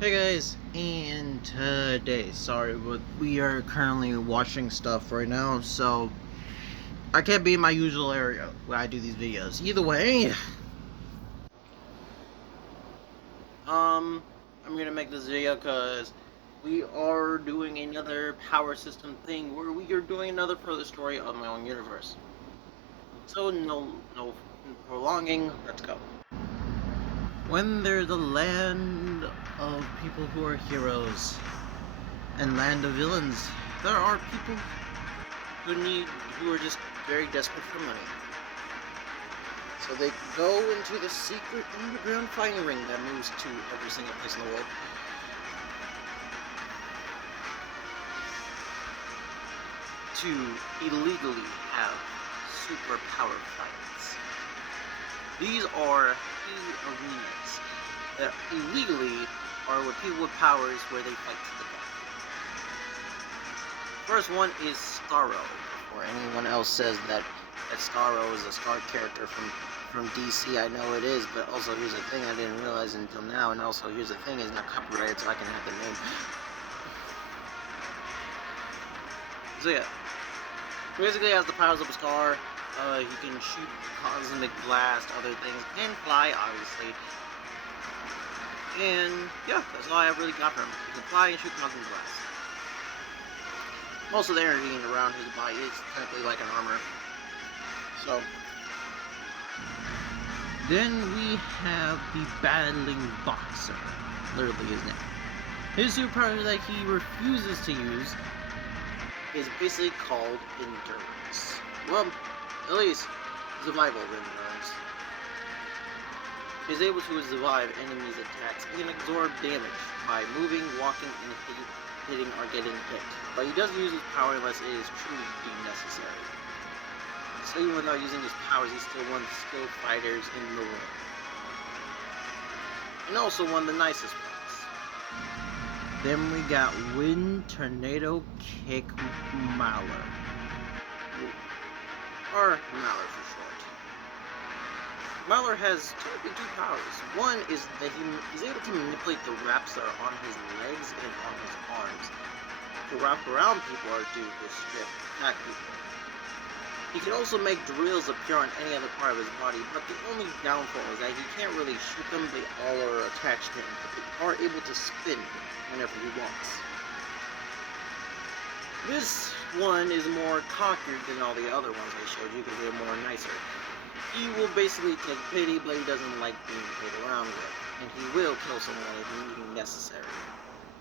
Hey guys, and today, sorry, but we are currently watching stuff right now, so I can't be in my usual area where I do these videos. Either way, um, I'm gonna make this video because we are doing another power system thing where we are doing another further story of my own universe. So no prolonging, let's go. When there's a land of people who are heroes and land of villains, there are people who are just very desperate for money. So they go into the secret underground fighting ring that moves to every single place in the world to illegally have superpower fights. These are two arenas that illegally are with people with powers where they fight to the death. First one is Starro, or anyone else says that Starro is a Star character from DC. I know it is, but also here's the thing I didn't realize until now, and also here's the thing, it's not copyrighted, so I can have the name. So yeah, basically has the powers of a star. He can shoot cosmic blast, other things, and fly, obviously. And yeah, that's all I really got from him. He can fly and shoot cosmic blast. Most of the energy around his body is technically like an armor. So then we have the battling boxer, literally his name. His superpower that he refuses to use is basically called endurance. Well, at least survival endurance. He's able to survive enemies' attacks and absorb damage by moving, walking, and hitting or getting hit. But he doesn't use his power unless it is truly deemed necessary. So even without using his powers, he's still one of the skilled fighters in the world. And also one of the nicest ones. Then we got Wind Tornado Kick Mauler. Or Mauler for short. Mauler has technically two powers. One is that he's able to manipulate the wraps that are on his legs and on his arms. To wrap around people or do his strip attack people. He can also make drills appear on any other part of his body, but the only downfall is that he can't really shoot them, they all are attached to him, but they are able to spin whenever he wants. This one is more conquered than all the other ones I showed you because they're more nicer. He will basically take pity, but he doesn't like being played around with, and he will kill someone if necessary.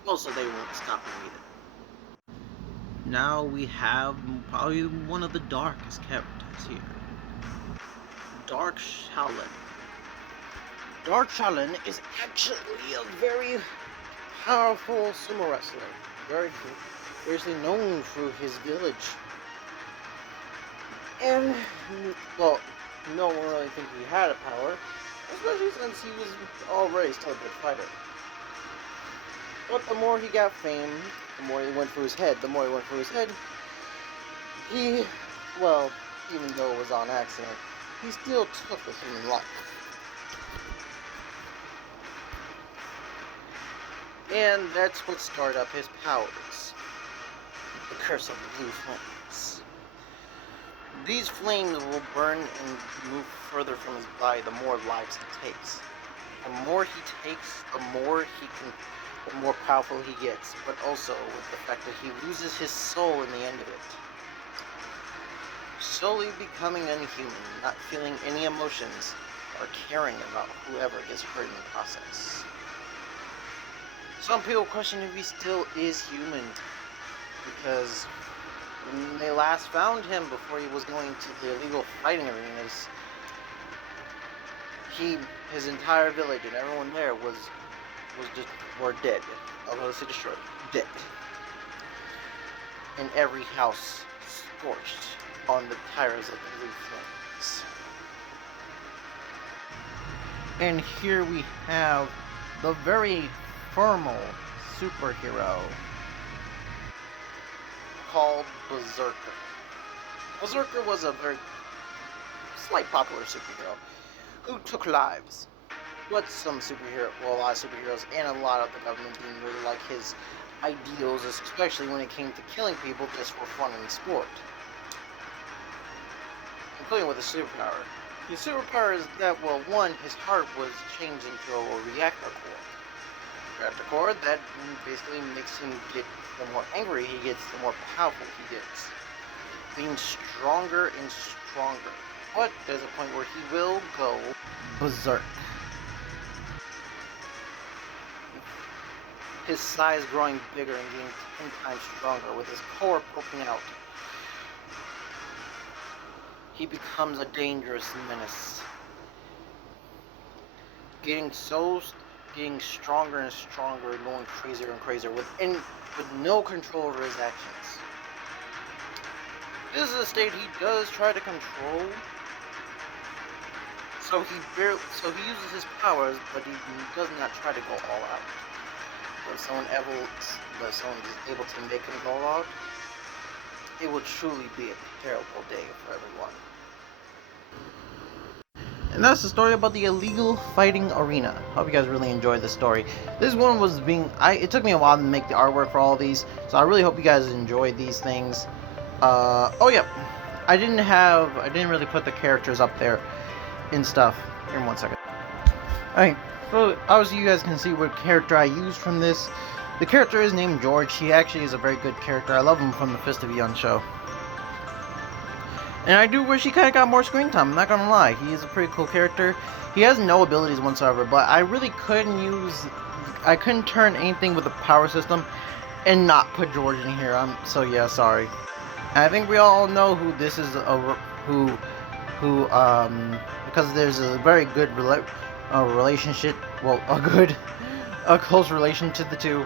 Also, they won't stop him either. Now we have probably one of the darkest characters here. Dark Shaolin. Dark Shaolin is actually a very powerful sumo wrestler. Very known through his village. And, well, no one really think he had a power, especially since he was already still a good fighter. But the more he got fame, the more he went through his head. He, well, even though it was on accident, he still took a human life. And that's what started up his powers. The Curse of the Blue Flames. These flames will burn and move further from his body the more lives he takes. The more he takes, the more powerful he gets, but also with the fact that he loses his soul in the end of it. Slowly becoming unhuman, not feeling any emotions, or caring about whoever gets hurt in the process. Some people question if he still is human, because when they last found him before he was going to the illegal fighting arenas, his entire village and everyone there were dead. Although they destroyed, dead. And every house scorched on the tires of the blue flames. And here we have the very formal superhero called Berserker. Berserker was a very slight popular superhero who took lives. what some a lot of superheroes and a lot of the government didn't really like his ideals, especially when it came to killing people just for fun and sport, including with his superpower. His superpower is that, well, one, his heart was changed into a reactor core. Reactor core that basically makes him get, the more angry he gets, the more powerful he gets, being stronger and stronger. But there's a point where he will go berserk. His size growing bigger and getting 10 times stronger with his core poking out. He becomes a dangerous menace. Getting stronger and stronger, going crazier and crazier with no control over his actions. This is a state he does try to control. So he uses his powers, but he does not try to go all out. If someone is able to make him go out, it will truly be a terrible day for everyone. And that's the story about the illegal fighting arena. Hope you guys really enjoyed this story. This one was it took me a while to make the artwork for all of these, so I really hope you guys enjoyed these things. Oh yeah, I didn't really put the characters up there and stuff. Here, 1 second. Alright, so obviously you guys can see what character I used from this. The character is named George. He actually is a very good character. I love him from the Fist of Beyond show. And I do wish he kind of got more screen time, I'm not gonna lie. He is a pretty cool character. He has no abilities whatsoever, but I really I couldn't turn anything with the power system and not put George in here. So yeah, sorry. And I think we all know who this is, because there's a very good relationship, well, a close relation to the two.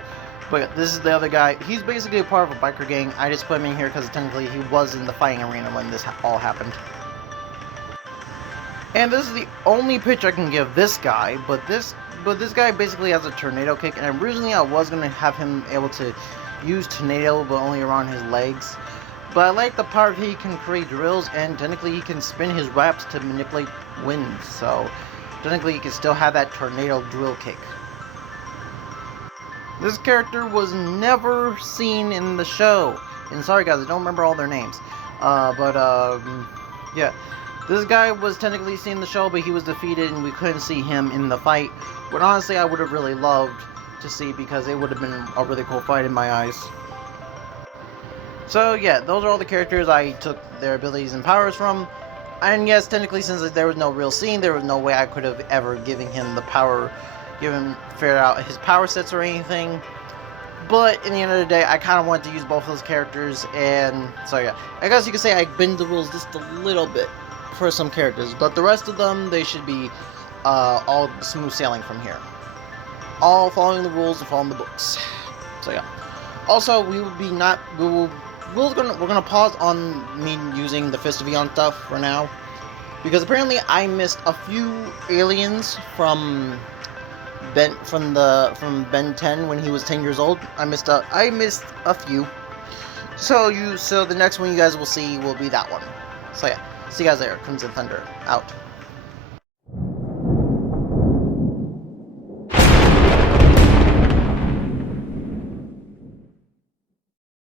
But this is the other guy. He's basically a part of a biker gang. I just put him in here because technically he was in the fighting arena when this all happened. And this is the only pitch I can give this guy, but this guy basically has a tornado kick, and originally I was going to have him able to use tornado, but only around his legs. But I like the part he can create drills, and technically he can spin his wraps to manipulate winds, so technically he can still have that tornado drill kick. This character was never seen in the show. And sorry guys, I don't remember all their names. Yeah. This guy was technically seen in the show, but he was defeated and we couldn't see him in the fight. But honestly, I would have really loved to see, because it would have been a really cool fight in my eyes. So yeah, those are all the characters I took their abilities and powers from. And yes, technically, since there was no real scene, there was no way I could have ever given him the power, figured out his power sets or anything. But in the end of the day, I kind of wanted to use both of those characters, and so yeah. I guess you could say I bend the rules just a little bit for some characters, but the rest of them, they should be all smooth sailing from here. All following the rules and following the books. So yeah. Also, we're gonna pause on me using the Fist of Beyond stuff for now, because apparently I missed a few aliens from Ben 10 when he was 10 years old. I missed a few. So the next one you guys will see will be that one. So yeah, see you guys there. Crimson Thunder out.